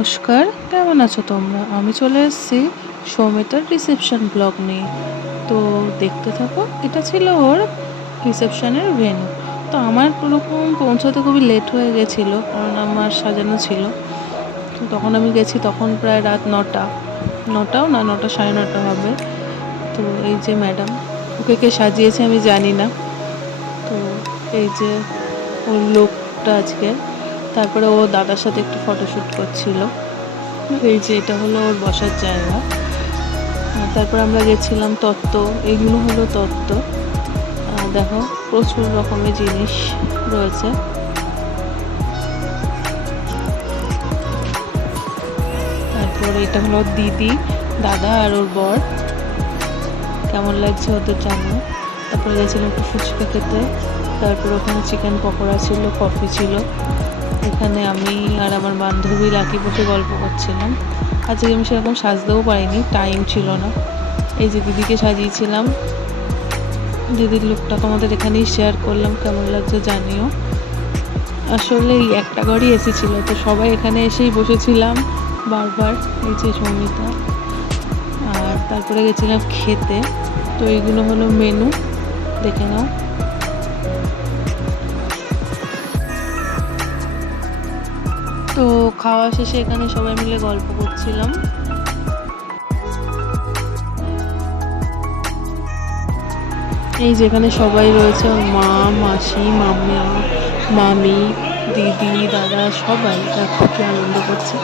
নমস্কার, কেমন আছো তোমরা? আমি চলে এসেছি সৌমিতার রিসেপশন ব্লগ নিয়ে। তো দেখতে থাকো। এটা ছিল ওর রিসেপশনের ভেন্যু। তো আমার ওরকম পৌঁছাতে খুবই লেট হয়ে গেছিলো, কারণ আমার সাজানো ছিল। তো তখন আমি গেছি, তখন প্রায় রাত 9টা, 9টাও না, 9টা সাড়ে 9টা হবে। তো এই যে ম্যাডাম, ওকে কে সাজিয়েছে আমি জানি না। তো এই যে ওর লোকটা আজকে, তারপরে ও দাদার সাথে একটু ফটোশ্যুট করছিল। এই যে এটা হলো ওর বসার জায়গা। তারপর আমরা গেছিলাম তত্ত্ব, এইগুলো হলো তত্ত্ব। দেখো প্রচুর রকমের জিনিস রয়েছে। তারপর এটা হলো দিদি, দাদা আর ওর বর। কেমন লাগছে ওদের জানো। তারপরে গেছিলাম একটু ফুচকা খেতে। তারপর ওখানে চিকেন পকোড়া ছিল, কফি ছিল। এখানে আমি আর আমার বান্ধবী লাকি বসে গল্প করছিলাম। আজকে আমি সেরকম সাজতেও পারিনি, টাইম ছিল না। এই যে দিদিকে সাজিয়েছিলাম, দিদির লুকটা তোমাদের এখানেই শেয়ার করলাম, কেমন লাগছে জানিও। আসলে এই একটা ঘরই এসি ছিল, তো সবাই এখানে এসেই বসেছিলাম বারবার। এই যে সৌমিতা। আর তারপরে গেছিলাম খেতে। তো এইগুলো হলো মেনু, দেখে নাও। তো খাওয়া শেষে এখানে সবাই মিলে গল্প করছিলাম। এই যেখানে সবাই রয়েছে, ওর মা, মাসি, মামা, মামি, দিদি, দাদা, সবাই দেখো কি আনন্দ করছে।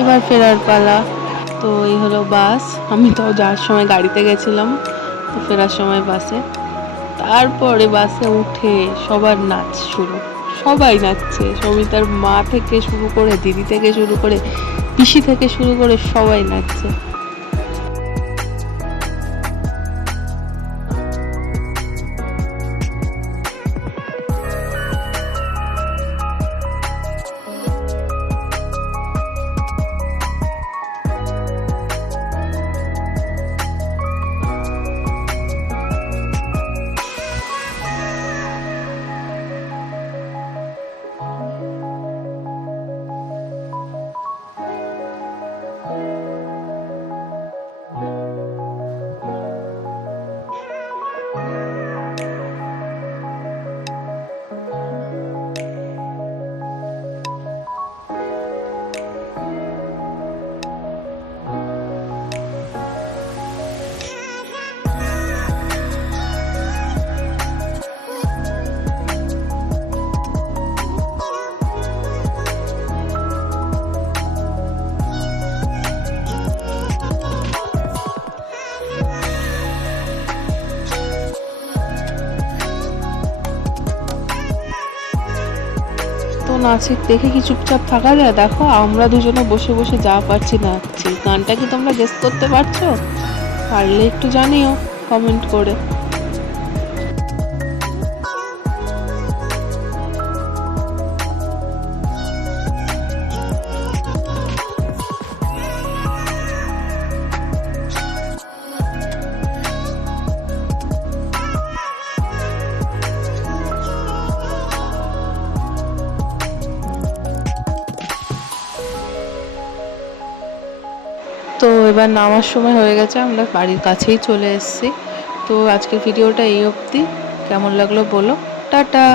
এবার ফেরার পালা। তো এই হলো বাস। আমি তো যাওয়ার সময় গাড়িতে গেছিলাম, তো ফেরার সময় বাসে। তারপরে বাসে উঠে সবার নাচ শুরু। সবাই নাচছে, সবিতার মা থেকে শুরু করে, দিদি থেকে শুরু করে, পিসি থেকে শুরু করে সবাই নাচছে। তো নাচে দেখে কি চুপচাপ থাকা যায়? দেখো আমরা দুজনে বসে বসে যা পারছি নাচছি। গানটা কি তোমরা গেস করতে পারছো? পারলে একটু জানিও কমেন্ট করে। তো এবার নামার সময় হয়ে গেছে, আমরা বাড়ির কাছেই চলে এসেছি। তো আজকের ভিডিওটা এই অবধি। কেমন লাগলো বলো। টাটা।